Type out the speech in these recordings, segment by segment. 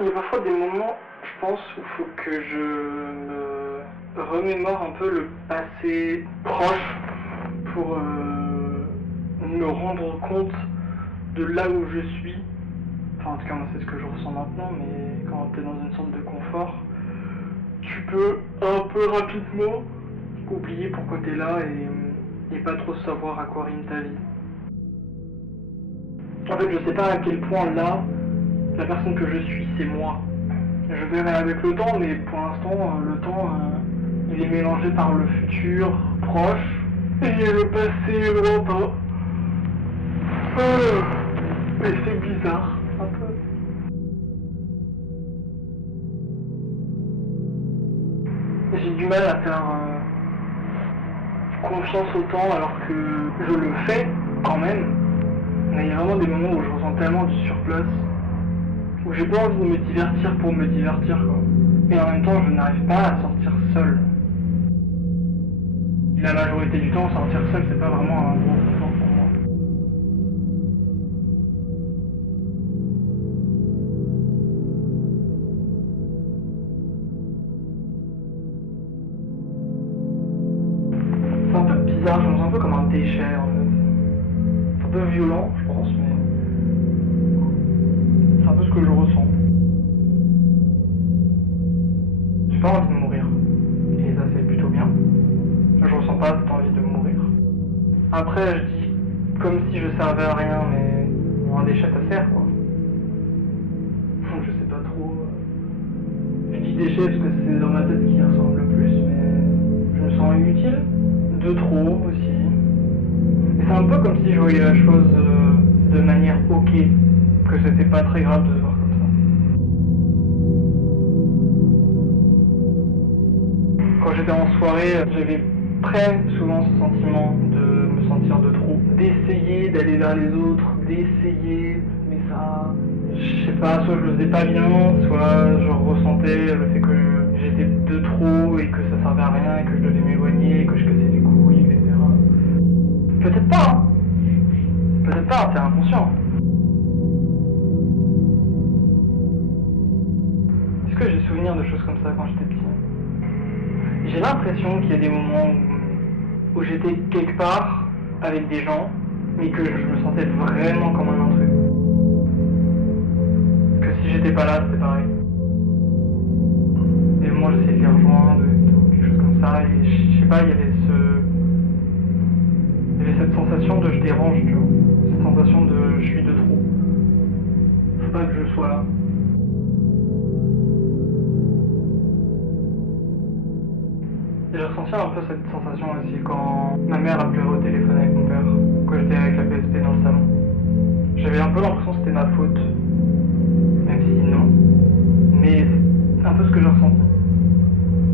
Il y a parfois des moments, je pense, où il faut que je me remémore un peu le passé proche pour me rendre compte de là où je suis. Enfin, en tout cas, moi, c'est ce que je ressens maintenant, mais quand tu es dans une sorte de confort, tu peux un peu rapidement oublier pourquoi tu es là et pas trop savoir à quoi rime ta vie. En fait, je sais pas à quel point là, la personne que je suis, c'est moi. Je verrai avec le temps, mais pour l'instant, le temps, il est mélangé par le futur proche et le passé lointain. Mais c'est bizarre, un peu. J'ai du mal à faire confiance au temps alors que je le fais quand même. Mais il y a vraiment des moments où je ressens tellement du surplace, où j'ai pas envie de me divertir pour me divertir, quoi. Et en même temps, je n'arrive pas à sortir seul. La majorité du temps, sortir seul, c'est pas vraiment un gros confort pour moi. C'est un peu bizarre, je me sens un peu comme un déchet en fait. C'est un peu violent, je pense, mais c'est un peu ce que je ressens. J'ai pas envie de mourir. Et ça, c'est plutôt bien. Je ressens pas cette envie de mourir. Après, je dis comme si je servais à rien, mais bon, un déchet, ça sert, quoi. Je sais pas trop. Je dis déchet parce que c'est dans ma tête qui ressemble le plus, mais je me sens inutile. De trop aussi. Et c'est un peu comme si je voyais la chose de manière ok, que c'était pas très grave de se voir comme ça. Quand j'étais en soirée, j'avais très souvent ce sentiment de me sentir de trop, d'essayer d'aller vers les autres, d'essayer, mais ça, je sais pas, soit je le faisais pas bien, soit je ressentais le fait que j'étais de trop et que ça servait à rien et que je devais m'éloigner, que je cassais les couilles, etc. Peut-être pas, hein. Peut-être pas, c'est inconscient. Est-ce que j'ai souvenir de choses comme ça quand j'étais petit? J'ai l'impression qu'il y a des moments où j'étais quelque part avec des gens, mais que je me sentais vraiment comme un intrus. Que si j'étais pas là, c'était pareil. Des moments, j'essayais de les rejoindre, quelque chose comme ça, et je sais pas, il y avait cette sensation de je dérange, tu vois. Cette sensation de je suis de trop. Faut pas que je sois là. J'ai ressenti un peu cette sensation aussi quand ma mère a pleuré au téléphone avec mon père, quand j'étais avec la PSP dans le salon. J'avais un peu l'impression que c'était ma faute, même si non. Mais c'est un peu ce que j'ai ressenti.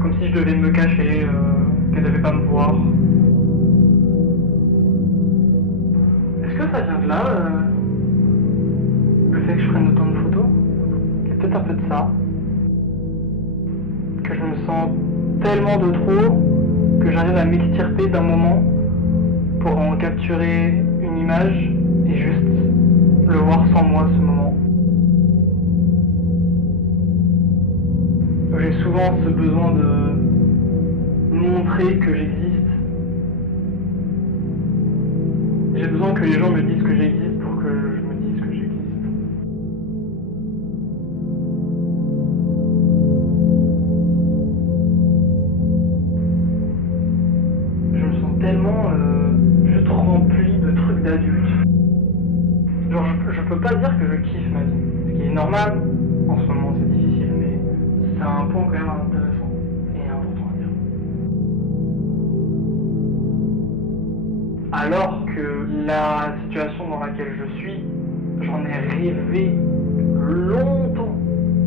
Comme si je devais me cacher, qu'elle devait pas me voir. Est-ce que ça vient de là, le fait que je prenne autant de photos? Il y a peut-être un peu de ça. Que je me sens tellement de trop que j'arrive à m'extirper d'un moment pour en capturer une image et juste le voir sans moi ce moment. J'ai souvent ce besoin de montrer que j'existe. J'ai besoin que les gens me disent que j'existe pour que je me dise que j'existe. Je me sens tellement juste rempli de trucs d'adultes. Genre je peux pas dire que je kiffe ma vie. Ce qui est normal, en ce moment c'est difficile, mais c'est un point quand même intéressant et important à dire. Alors que la situation dans laquelle je suis, j'en ai rêvé longtemps,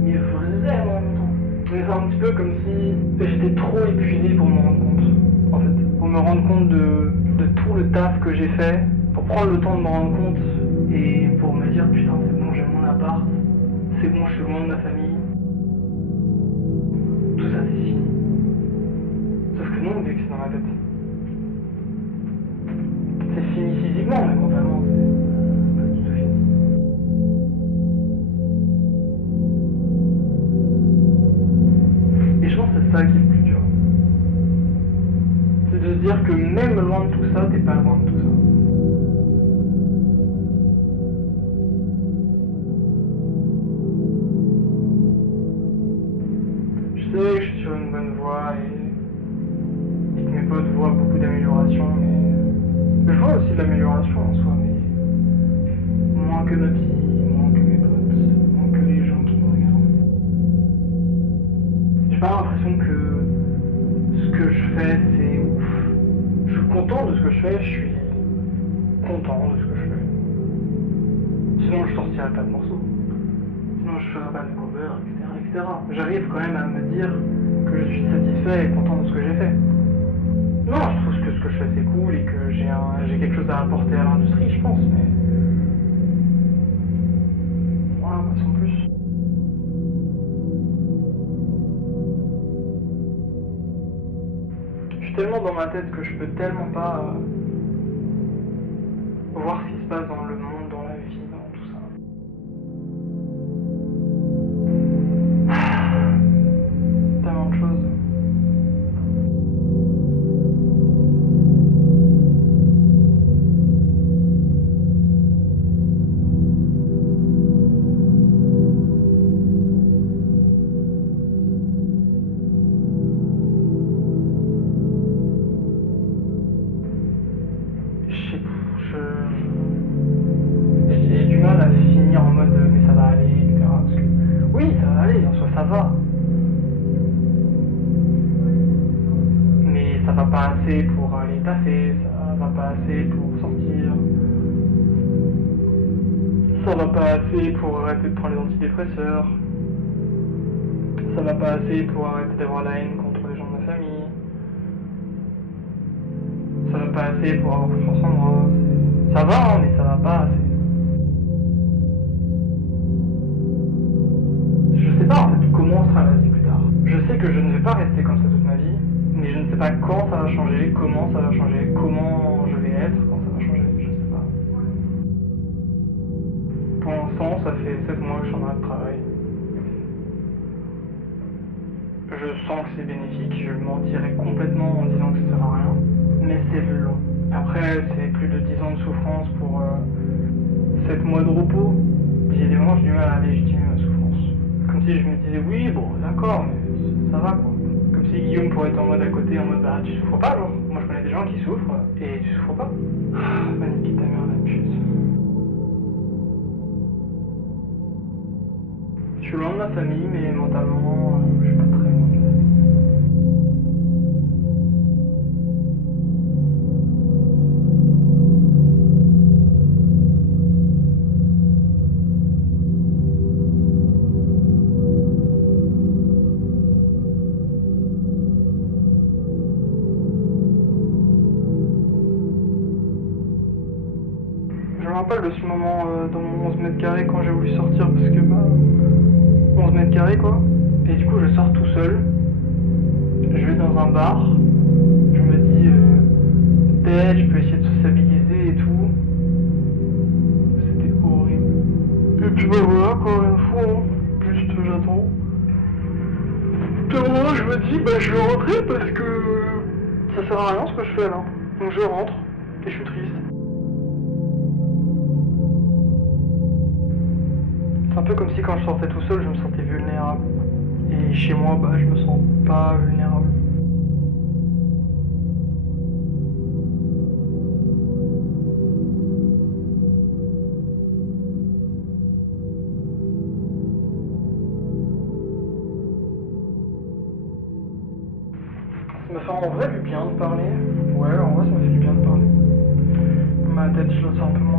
mais vraiment longtemps. Mais c'est un petit peu comme si j'étais trop épuisé pour me rendre compte, en fait. Pour me rendre compte de tout le taf que j'ai fait, pour prendre le temps de me rendre compte et pour me dire putain c'est bon, j'ai mon appart, c'est bon, je suis loin de ma famille. Tout ça c'est fini. Sauf que non, vu que c'est dans ma tête. C'est fini physiquement, mais mentalement, c'est pas du tout fini. dire que même loin de tout ça, t'es pas loin de tout ça. Je sais que je suis sur une bonne voie et que mes potes voient beaucoup d'amélioration, mais je vois aussi de l'amélioration en soi, mais moins que ma psy, moins que mes potes, moins que les gens qui me regardent. J'ai pas l'impression que ce que je fais c'est ouf. Je suis content de ce que je fais, je suis content de ce que je fais. Sinon je sortirais pas de morceaux. Sinon je ferais pas de cover, etc. J'arrive quand même à me dire que je suis satisfait et content de ce que j'ai fait. Non, je trouve que ce que je fais c'est cool et que j'ai quelque chose à apporter à l'industrie, je pense, mais... Voilà, sans plus. Je suis tellement dans ma tête que je peux tellement pas voir ce qui se passe dans le monde, dans la vie, dans tout ça. Tellement de choses. J'ai du mal à finir en mode mais ça va aller, etc. Parce que oui, ça va aller, en soi ça va. Mais ça va pas assez pour aller taffer, ça va pas assez pour sortir. Ça va pas assez pour arrêter de prendre les antidépresseurs. Ça va pas assez pour arrêter d'avoir la haine contre les gens de ma famille. Ça va pas assez pour avoir confiance en moi. Ça va, hein, mais ça va pas assez. Je sais pas en fait comment sera la vie plus tard. Je sais que je ne vais pas rester comme ça toute ma vie, mais je ne sais pas quand ça va changer, comment ça va changer, comment je vais être quand ça va changer, je sais pas. Pour l'instant, ça fait 7 mois que je suis en arrêt de travail. Je sens que c'est bénéfique, je mentirais complètement en disant que ça sert à rien, mais c'est long. Après, c'est plus de 10 ans de souffrance pour 7 mois de repos. J'ai des moments, j'ai du mal à légitimer ma souffrance. Comme si je me disais, oui, bon, d'accord, mais ça va quoi. Comme si Guillaume pourrait être en mode à côté, en mode, bah, tu souffres pas, genre. Moi, je connais des gens qui souffrent, et tu souffres pas. Va niquer ta mère, la pute. Je suis loin de ma famille, mais mentalement, je suis pas très loin de la famille. Je me rappelle de ce moment dans mon 11 mètres carrés quand j'ai voulu sortir parce que bah 11 mètres carrés quoi. Et du coup je sors tout seul. Je vais dans un bar. Je me dis peut-être je peux essayer de sociabiliser et tout. C'était horrible. Et puis bah voilà quoi, une fois, hein. Juste j'attends. Puis à un moment je me dis bah je vais rentrer parce que ça sert à rien ce que je fais là. Donc je rentre et je suis triste. C'est un peu comme si quand je sortais tout seul, je me sentais vulnérable. Et chez moi, bah, je me sens pas vulnérable. Ça m'a fait en vrai du bien de parler. Ouais, en vrai, ça m'a fait du bien de parler. Ma tête, je la sens un peu moins.